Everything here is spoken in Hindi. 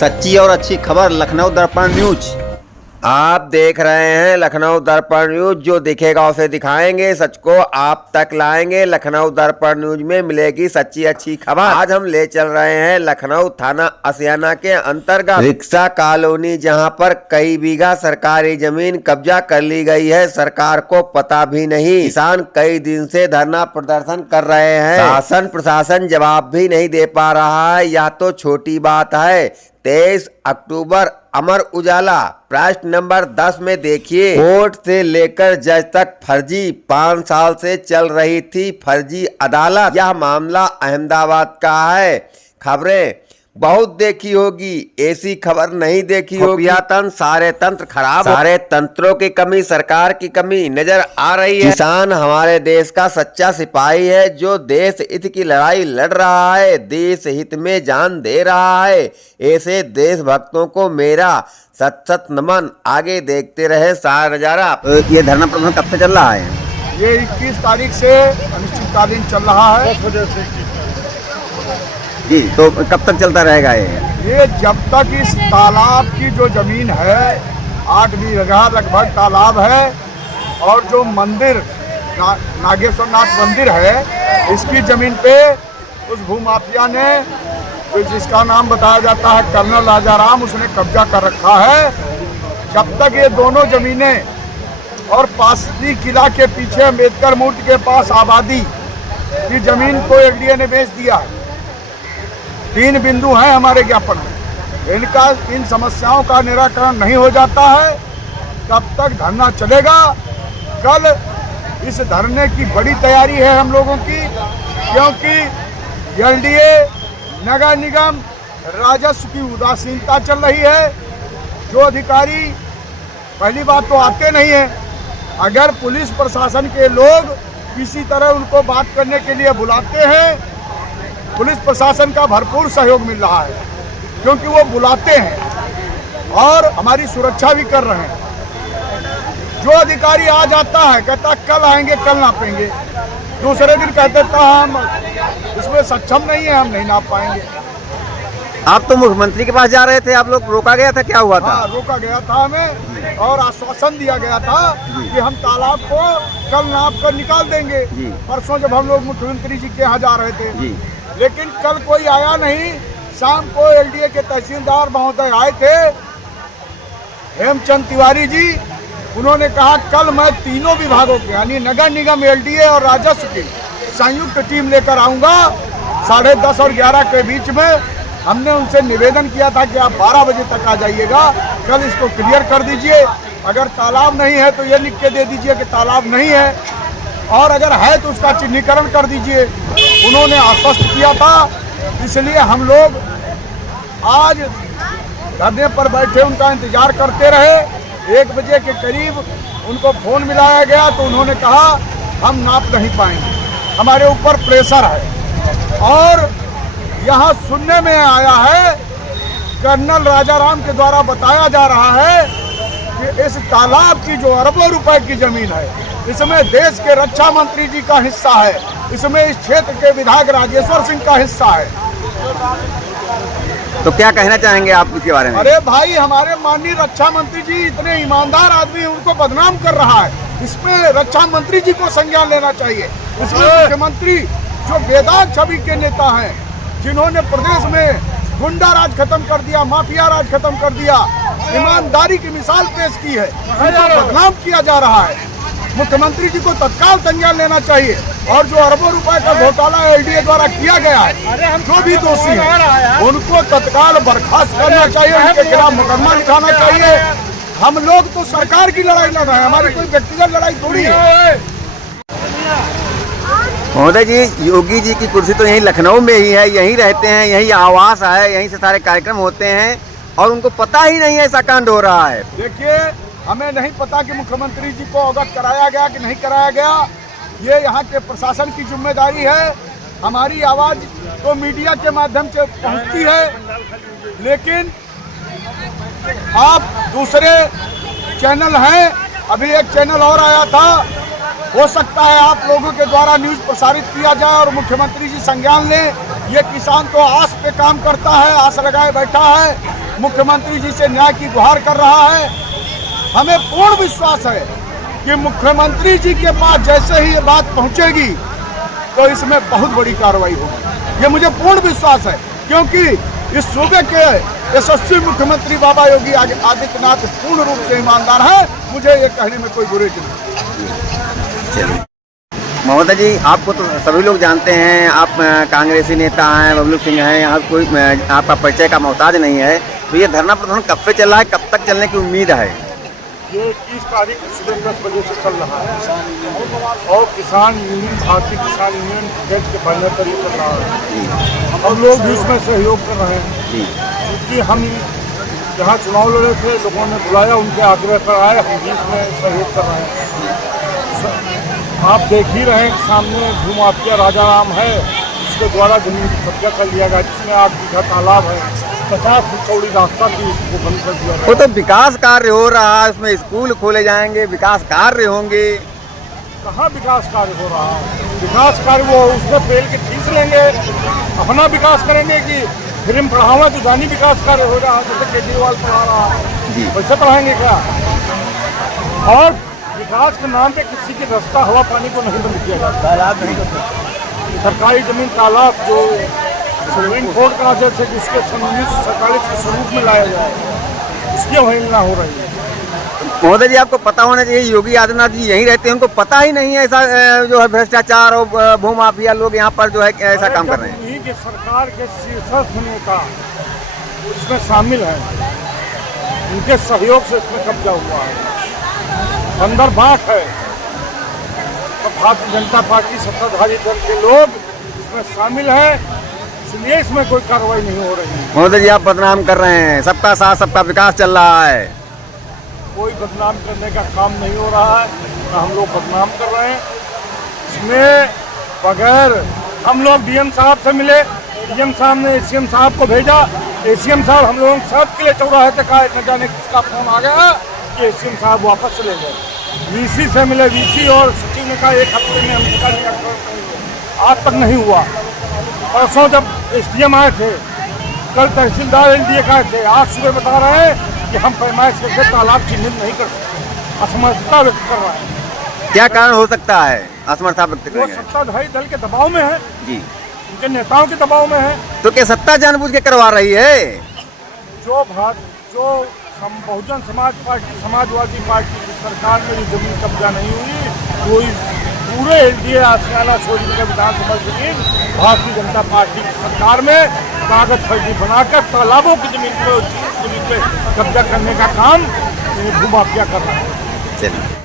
सच्ची और अच्छी खबर लखनऊ दर्पण न्यूज। आप देख रहे हैं लखनऊ दर्पण न्यूज। जो दिखेगा उसे दिखाएंगे, सच को आप तक लाएंगे। लखनऊ दर्पण न्यूज में मिलेगी सच्ची अच्छी खबर। आज हम ले चल रहे हैं लखनऊ थाना आशियाना के अंतर्गत रिक्शा कॉलोनी, जहां पर कई बीघा सरकारी जमीन कब्जा कर ली गई है। सरकार को पता भी नहीं। किसान कई दिन से धरना प्रदर्शन कर रहे हैं। शासन प्रशासन जवाब भी नहीं दे पा रहा है। या तो छोटी बात है। 23 अक्टूबर अमर उजाला पृष्ठ नंबर 10 में देखिए, कोर्ट से लेकर जज तक फर्जी 5 साल से चल रही थी फर्जी अदालत। यह मामला अहमदाबाद का है। खबरें बहुत देखी होगी, ऐसी खबर नहीं देखी होगी। सारे तंत्र खराब, सारे तंत्रों की कमी, सरकार की कमी नजर आ रही है। किसान हमारे देश का सच्चा सिपाही है, जो देश हित की लड़ाई लड़ रहा है, देश हित में जान दे रहा है। ऐसे देशभक्तों को मेरा सत सत नमन। आगे देखते रहे सारा नजारा। ये धरना प्रदर्शन कब से चल रहा है? ये 21 तारीख से अनिश्चितकालीन चल रहा है जी। तो कब तक चलता रहेगा ये जब तक इस तालाब की जो जमीन है 8 बीघा लगभग तालाब है, और जो मंदिर नागेश्वर नाथ मंदिर है, इसकी जमीन पे उस भूमाफिया ने, जिसका नाम बताया जाता है कर्नल राजाराम, उसने कब्जा कर रखा है। जब तक ये दोनों जमीनें और पासली किला के पीछे अम्बेडकर मूर्ति के पास आबादी की जमीन को एलडीए ने बेच दिया है। 3 बिंदु हैं हमारे ज्ञापन में। इन समस्याओं का निराकरण नहीं हो जाता है तब तक धरना चलेगा। कल इस धरने की बड़ी तैयारी है हम लोगों की, क्योंकि एलडीए नगर निगम राजस्व की उदासीनता चल रही है। जो अधिकारी पहली बात तो आते नहीं है। अगर पुलिस प्रशासन के लोग किसी तरह उनको बात करने के लिए बुलाते हैं, पुलिस प्रशासन का भरपूर सहयोग मिल रहा है, क्योंकि वो बुलाते हैं और हमारी सुरक्षा भी कर रहे हैं। जो अधिकारी आ जाता है कहता कल आएंगे, कल नापेंगे, दूसरे दिन कहते था हम इसमें सक्षम नहीं है, हम नहीं नाप पाएंगे। आप तो मुख्यमंत्री के पास जा रहे थे, आप लोग रोका गया था, क्या हुआ था? रोका गया था हमें, और आश्वासन दिया गया था कि हम तालाब को कल नाप कर निकाल देंगे। परसों जब हम लोग मुख्यमंत्री जी के यहाँ जा रहे थे, लेकिन कल कोई आया नहीं। शाम को एलडीए के तहसीलदार महोदय आए थे, हेमचंद तिवारी जी। उन्होंने कहा कल मैं तीनों विभागों के, यानी नगर निगम, एलडीए और राजस्व की संयुक्त टीम लेकर आऊंगा 10:30 और 11 के बीच में। हमने उनसे निवेदन किया था कि आप 12 बजे तक आ जाइएगा, कल इसको क्लियर कर दीजिए। अगर तालाब नहीं है तो ये लिख के दे दीजिए कि तालाब नहीं है, और अगर है तो उसका चिन्हीकरण कर दीजिए। उन्होंने आश्वस्त किया था, इसलिए हम लोग आज धरने पर बैठे उनका इंतजार करते रहे। 1 बजे के करीब उनको फोन मिलाया गया तो उन्होंने कहा हम नाप नहीं पाएंगे, हमारे ऊपर प्रेशर है। और यहाँ सुनने में आया है, कर्नल राजाराम के द्वारा बताया जा रहा है कि इस तालाब की जो अरबों रुपए की जमीन है, इसमें देश के रक्षा मंत्री जी का हिस्सा है, इसमें इस क्षेत्र के विधायक राजेश्वर सिंह का हिस्सा है। तो क्या कहना चाहेंगे आप इसके बारे में? अरे भाई, हमारे माननीय रक्षा मंत्री जी इतने ईमानदार आदमी, उनको बदनाम कर रहा है। इसमें रक्षा मंत्री जी को संज्ञान लेना चाहिए। इसमें मुख्यमंत्री जो बेदाग छवि के नेता हैं, जिन्होंने प्रदेश में गुंडा राज खत्म कर दिया, माफिया राज खत्म कर दिया, ईमानदारी की मिसाल पेश की है, उनको बदनाम किया जा रहा है। मुख्यमंत्री जी को तत्काल संज्ञान लेना चाहिए, और जो अरबों रुपए का घोटाला एलडीए द्वारा किया गया है, जो भी दोषी है उनको तत्काल बर्खास्त करना चाहिए, उनके खिलाफ मुकदमा लिखाना चाहिए। हम लोग तो सरकार की लड़ाई लड़ रहे हैं, हमारी कोई व्यक्तिगत लड़ाई थोड़ी है। महोदय जी, योगी जी की कुर्सी तो यहीं लखनऊ में ही है, यहीं रहते हैं, यहीं आवास है, यहीं से सारे कार्यक्रम होते हैं, और उनको पता ही नहीं है ऐसा कांड हो रहा है। देखिए, हमें नहीं पता कि मुख्यमंत्री जी को अवगत कराया गया कि नहीं कराया गया। ये यहाँ के प्रशासन की जिम्मेदारी है। हमारी आवाज़ तो मीडिया के माध्यम से पहुँचती है, लेकिन आप दूसरे चैनल हैं, अभी एक चैनल और आया था, हो सकता है आप लोगों के द्वारा न्यूज़ प्रसारित किया जाए और मुख्यमंत्री जी संज्ञान लें। ये किसान तो आस पे काम करता है, आस लगाए बैठा है। मुख्यमंत्री जी से न्याय की गुहार कर रहा है। हमें पूर्ण विश्वास है कि मुख्यमंत्री जी के पास जैसे ही ये बात पहुंचेगी तो इसमें बहुत बड़ी कार्रवाई होगी। ये मुझे पूर्ण विश्वास है, क्योंकि इस सूबे के यशस्वी मुख्यमंत्री बाबा योगी आदित्यनाथ पूर्ण रूप से ईमानदार है। मुझे ये कहने में कोई गुरेज नहीं। महोदय जी, आपको तो सभी लोग जानते हैं, आप कांग्रेसी नेता हैं, बबलू सिंह हैं, यहाँ कोई आपका परिचय का मोहताज नहीं है। तो ये धरना प्रदर्शन कब से चल रहा है, कब तक चलने की उम्मीद है? ये 21 तारीख सुबह 10 बजे से चल रहा है और किसान यूनियन, भारतीय किसान यूनियन गेट के बैनर पर ये चल रहा है। हम लोग भी उसमें सहयोग कर रहे हैं, क्योंकि हम जहाँ चुनाव लड़े थे, लोगों ने बुलाया, उनके आग्रह पर आए, हम भी इसमें सहयोग कर रहे हैं। आप देख ही रहे हैं, सामने भूमाफिया राजा राम है, उसके द्वारा जमीन कब्जा कर लिया गया, जिसमें 8 बीघा तालाब है, 50 फुट चौड़ी रास्ता भी इसको बंद कर दिया गया। वो तो विकास कार्य हो रहा है, उसमें स्कूल खोले जाएंगे, विकास कार्य होंगे। कहाँ विकास कार्य हो रहा है? विकास कार्य वो उसमें पेल के खींच लेंगे, अपना विकास करेंगे कि फिल्म पढ़ावा तो जानी विकास कार्य हो रहा है, जैसे केजरीवाल पढ़ा रहा है, वैसे पढ़ाएंगे क्या? और विकास के नाम पे किसी के रास्ता हवा पानी को नहीं बंद किया जाता। सरकारी जमीन तालाब जो सुप्रीम कोर्ट का आदेश है कि उसके 1947 के स्वरूप में लाया जाए, उसकी अवहेलना हो रही है। महोदय जी, आपको पता होना चाहिए, योगी आदित्यनाथ जी यहीं रहते हैं, उनको पता ही नहीं है ऐसा जो है भ्रष्टाचार और भूमाफिया लोग यहाँ पर जो है ऐसा काम कर रहे हैं। उन्हीं के सरकार के शीर्षस्थ नेता इसमें शामिल है, उनके सहयोग से इसमें कब्जा हुआ है, अंदर बात है। तो भारतीय जनता पार्टी सत्ताधारी दल के लोग इसमें शामिल है, इसलिए इसमें कोई कार्रवाई नहीं हो रही है। महोदय जी, आप बदनाम कर रहे हैं, सबका साथ सबका विकास चल रहा है। कोई बदनाम करने का काम नहीं हो रहा है, ना हम लोग बदनाम कर रहे हैं। इसमें बगैर हम लोग डीएम साहब से मिले, डीएम साहब ने एसीएम साहब को भेजा, एसीएम साहब हम लोगों के साथ के लिए चौराहे तक आए, न जाने किसका फोन आ गया कि एसीएम साहब वापस चले गए। वीसी से मिले, वीसी और सचिव ने कहा 1 हफ्ते में हम इसका निराकरण, आज तक नहीं हुआ। परसों जब एसडीएम आए थे, कल तहसीलदार एनडीए का आए थे, आज सुबह बता रहे हैं कि हम पैमाइश करके तालाब चिन्हित नहीं कर सकते, असमर्थता व्यक्त कर रहे हैं। क्या कारण हो सकता है असमर्थता व्यक्त वो करेंगे? सत्ताधारी दल के दबाव में है जी, उनके नेताओं के दबाव में है। तो क्या सत्ता जानबूझ के करवा रही है? जो बहुजन समाज पार्टी, समाजवादी पार्टी की सरकार में जमीन कब्जा नहीं हुई, तो इस पूरे एनडीए आशियाना छोड़ने के विधानसभा जमीन भारतीय जनता पार्टी की सरकार में कागज फर्जी बनाकर तालाबों की जमीन पे कब्जा करने का काम भूमाफिया कर रहा है। चलिए।